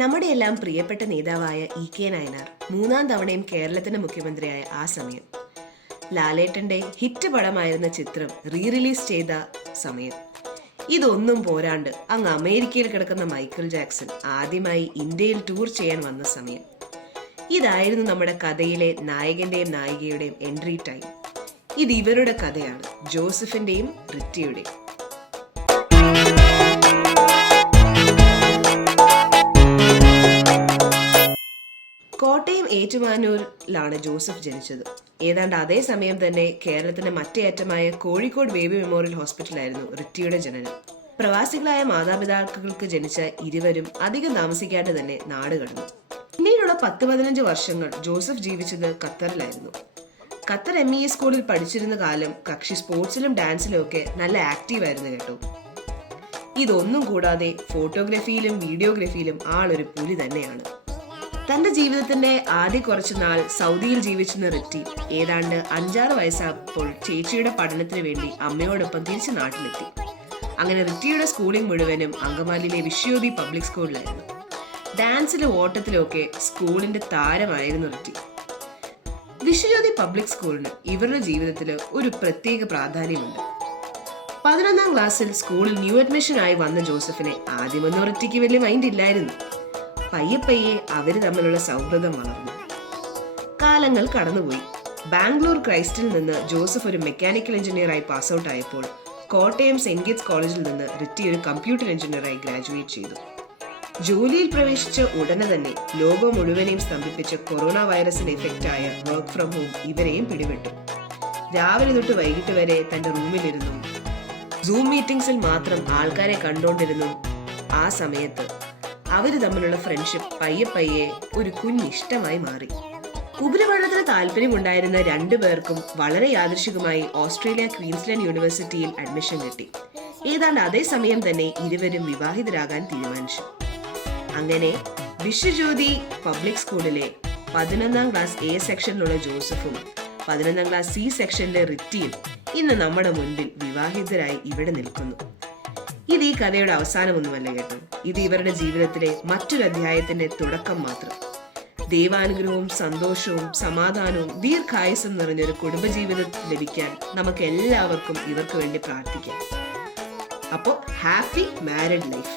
നമ്മുടെ എല്ലാം പ്രിയപ്പെട്ട നേതാവായ ഇ.കെ. നായനാർ 3ാം തവണയും കേരളത്തിന്റെ മുഖ്യമന്ത്രിയായ ആ സമയം, ലാലേട്ടന്റെ ഹിറ്റ് പടമായിരുന്ന ചിത്രം റിലീസ് ചെയ്ത സമയം, ഇതൊന്നും പോരാണ്ട് അങ്ങ് അമേരിക്കയിൽ കിടക്കുന്ന മൈക്കിൾ ജാക്സൺ ആദ്യമായി ഇന്ത്യയിൽ ടൂർ ചെയ്യാൻ വന്ന സമയം. ഇതായിരുന്നു നമ്മുടെ കഥയിലെ നായകന്റെയും നായികയുടെയും എൻട്രി ടൈം. ഇത് ഇവരുടെ കഥയാണ്, ജോസഫിന്റെയും റിറ്റിയുടെയും. കോട്ടയം ഏറ്റുമാനൂരിലാണ് ജോസഫ് ജനിച്ചത്. ഏതാണ്ട് അതേ സമയം തന്നെ കേരളത്തിന്റെ മറ്റേ അറ്റമായ കോഴിക്കോട് ബേബി മെമ്മോറിയൽ ഹോസ്പിറ്റലായിരുന്നു റിറ്റിയുടെ ജനനം. പ്രവാസികളായ മാതാപിതാക്കൾക്ക് ജനിച്ച ഇരുവരും അധികം താമസിക്കാതെ തന്നെ നാട് കടന്നു. പിന്നീടുള്ള 10-15 വർഷങ്ങൾ ജോസഫ് ജീവിച്ചത് ഖത്തറിലായിരുന്നു. ഖത്തർ MEA സ്കൂളിൽ പഠിച്ചിരുന്ന കാലം കക്ഷി സ്പോർട്സിലും ഡാൻസിലും ഒക്കെ നല്ല ആക്റ്റീവായിരുന്നു കേട്ടോ. ഇതൊന്നും കൂടാതെ ഫോട്ടോഗ്രാഫിയിലും വീഡിയോഗ്രാഫിയിലും ആളൊരു പുലി തന്നെയാണ്. തന്റെ ജീവിതത്തിന്റെ ആദ്യ കുറച്ചു നാൾ സൗദിയിൽ ജീവിച്ചിരുന്ന റിറ്റി ഏതാണ്ട് 5-6 വയസ്സായപ്പോൾ ചേച്ചിയുടെ പഠനത്തിന് വേണ്ടി അമ്മയോടൊപ്പം തിരിച്ച് നാട്ടിലെത്തി. അങ്ങനെ റിറ്റിയുടെ സ്കൂളിംഗ് മുഴുവനും അങ്കമാലിയിലെ വിശ്വജ്യോതി പബ്ലിക് സ്കൂളിലായിരുന്നു. ഡാൻസിലും ഓട്ടത്തിലും ഒക്കെ സ്കൂളിന്റെ താരമായിരുന്നു റിറ്റി. വിശ്വജ്യോതി പബ്ലിക് സ്കൂളിന് ഇവരുടെ ജീവിതത്തിൽ ഒരു പ്രത്യേക പ്രാധാന്യമുണ്ട്. 11ാം ക്ലാസ്സിൽ സ്കൂളിൽ ന്യൂ അഡ്മിഷൻ ആയി വന്ന ജോസഫിനെ ആദ്യമൊന്നും റിറ്റിക്ക് വലിയ മൈൻഡ് ഇല്ലായിരുന്നു. പയ്യെ അവര് തമ്മിലുള്ള സൗഹൃദം വളർന്നു. കാലങ്ങൾ കടന്നുപോയി. ബാംഗ്ലൂർ ക്രൈസ്റ്റിൽ നിന്ന് ജോസഫ് ഒരു മെക്കാനിക്കൽ എഞ്ചിനീയറായി പാസ് ഔട്ട് ആയപ്പോൾ കോട്ടയം സെന്റ് ഗീറ്റ്സ് കോളേജിൽ നിന്ന് റിറ്റി ഒരു കമ്പ്യൂട്ടർ എഞ്ചിനീയറായി ഗ്രാജുവേറ്റ് ചെയ്തു. ജോലിയിൽ പ്രവേശിച്ച ഉടനെ തന്നെ ലോകം മുഴുവനെയും സ്തംഭിപ്പിച്ച കൊറോണ വൈറസിന്റെ എഫക്റ്റ് ആയ വർക്ക് ഫ്രം ഹോം ഇവരെയും പിടിപെട്ടു. രാവിലെ തൊട്ട് വൈകിട്ട് വരെ തന്റെ റൂമിലിരുന്നു സൂം മീറ്റിംഗ്സിൽ മാത്രം ആൾക്കാരെ കണ്ടുകൊണ്ടിരുന്നു. ആ സമയത്ത് അവര് തമ്മിലുള്ള ഫ്രണ്ട്ഷിപ്പ് പയ്യെ ഒരു കുഞ്ഞിഷ്ടമായി മാറി. ഉപരിപഠനത്തിന് താല്പര്യമുണ്ടായിരുന്ന 2 പേർക്കും വളരെ യാദൃശികമായി ഓസ്ട്രേലിയ ക്വീൻസ്ലാൻഡ് യൂണിവേഴ്സിറ്റിയിൽ അഡ്മിഷൻ കിട്ടി. ഏതാണ്ട് അതേ സമയം തന്നെ ഇരുവരും വിവാഹിതരാകാൻ തീരുമാനിച്ചു. അങ്ങനെ വിശ്വജ്യോതി പബ്ലിക് സ്കൂളിലെ 11ാം ക്ലാസ് A സെക്ഷനിലുള്ള ജോസഫും 11ാം ക്ലാസ് C സെക്ഷനിലെ റിറ്റിയും ഇന്ന് നമ്മുടെ മുൻപിൽ വിവാഹിതരായി ഇവിടെ നിൽക്കുന്നു. ഇത് ഈ കഥയുടെ അവസാനമൊന്നുമല്ല കേട്ടോ. ഇത് ഇവരുടെ ജീവിതത്തിലെ മറ്റൊരു അധ്യായത്തിന്റെ തുടക്കം മാത്രം. ദൈവാനുഗ്രഹവും സന്തോഷവും സമാധാനവും ദീർഘായുസ്സും നിറഞ്ഞൊരു കുടുംബജീവിതം ലഭിക്കാൻ നമുക്ക് എല്ലാവർക്കും ഇവർക്ക് വേണ്ടി പ്രാർത്ഥിക്കാം. അപ്പോൾ ഹാപ്പി മാരിഡ് ലൈഫ്.